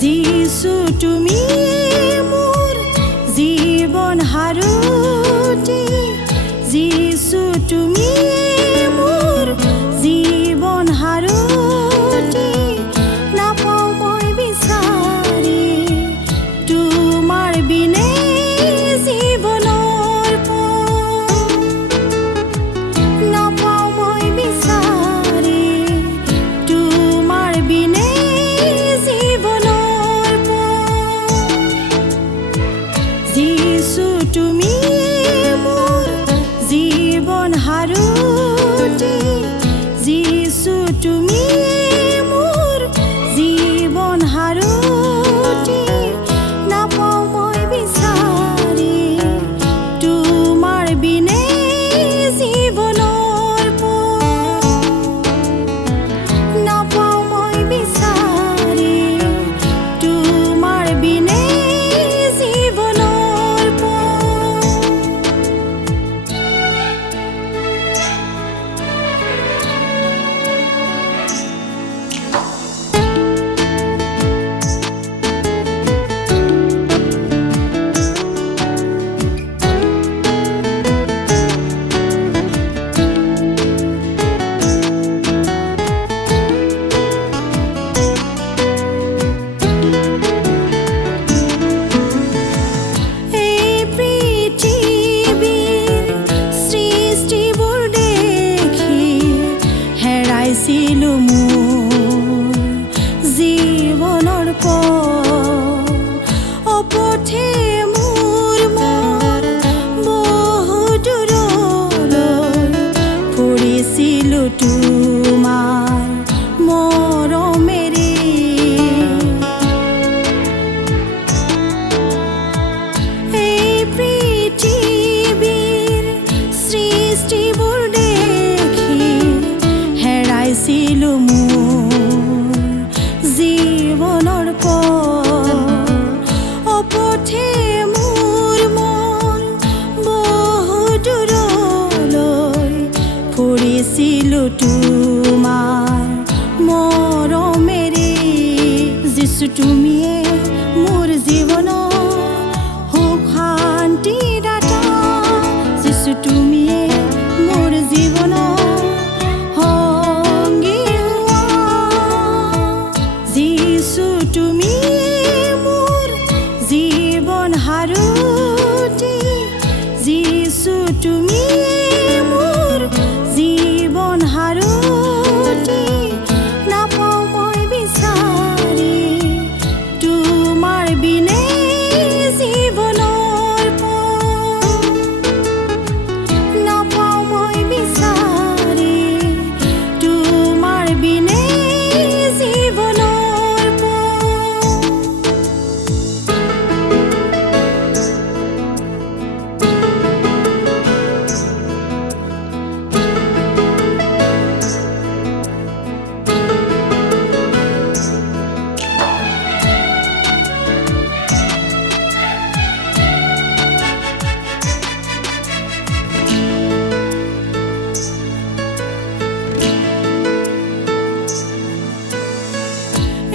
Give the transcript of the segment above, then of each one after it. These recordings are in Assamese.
যিছু তুমি মোৰ জীৱন হাৰুটি, যিছু তুমি মোৰ জীৱন হাৰুটি, নাপাওঁ মই বিচাৰি তোমাৰ বিনে জীৱনৰ পথ, নাপাওঁ মই বিচাৰি তোমাৰ বিনে জীৱনৰ পথ। যিছু তুমি মোৰ জীৱন হাৰুটি, যিছু তুমি মোৰ জীৱন হাৰুটি, নাপাওঁ মই বিচাৰি তোমাৰ বিনে জীৱনৰ পথ, নাপাওঁ মই বিচাৰি তোমাৰ বিনে জীৱনৰ পথ। এই পৃথিৱীৰ সৃষ্টিবোৰ দেখি হেৰাইছিলোঁ মোৰ জীৱনৰ পথ, অপথে মোৰ মন বহু দূৰলৈ ফুৰিছিলোঁ তোমাৰ মৰমেৰে। এই পৃথিৱীৰ সৃষ্টিবোৰ দেখি হেৰাইছিলোঁ মোৰ জীৱনৰ পথ, অপথে মোৰ মন বহু দূৰলৈ ফুৰিছিলোঁ তোমাৰ মৰমেৰে। যিছু তুমিয়ে মোৰ জীৱনৰ সুখ শান্তি দাতা, যিছু তুমিয়ে মোৰ জীৱনৰ সংগী হোৱা, যিছু তুমি মোৰ জীৱন হাৰুটি, যিছু তুমি মোৰ জীৱন হাৰুটি, নাপাওঁ মই বিচাৰি তোমাৰ বিনে জীৱনৰ পথ, নাপাওঁ মই বিচাৰি তোমাৰ বিনে জীৱনৰ পথ।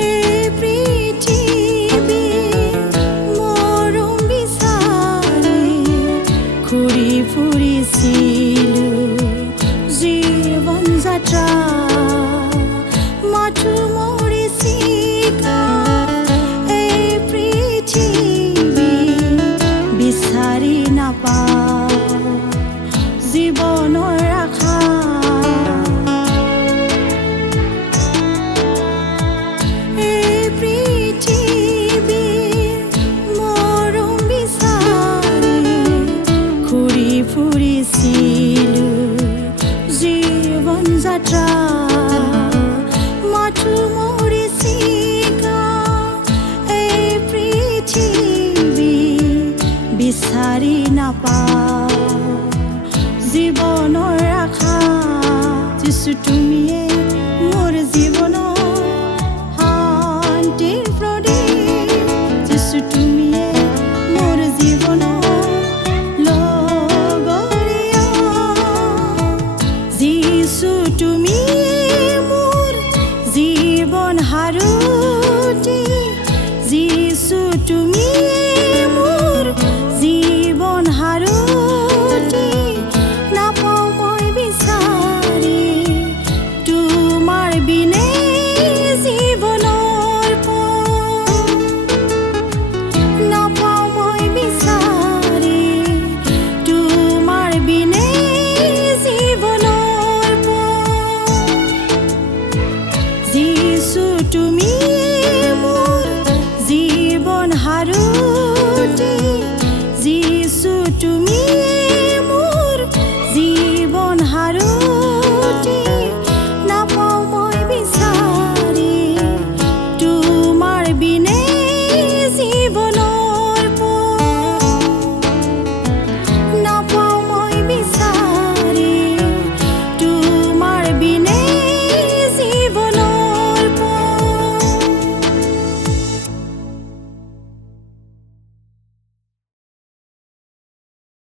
এই পৃথিৱীৰ মৰম বিচাৰি ঘূৰি ফুৰিছিলোঁ জীৱন যাত্ৰা, মাথো মৰিছিকা এই পৃথিৱী বিচাৰি নাপাওঁ জীৱনৰ আশা। এই পৃথিৱীৰ মৰম বিচাৰি ঘূৰি ফুৰিছিলোঁ জীৱন যাত্ৰা, মাথো মৰিছিকা এই পৃথিৱী বিচাৰি নাপাওঁ জীৱনৰ আশা। যিছু তুমিয়ে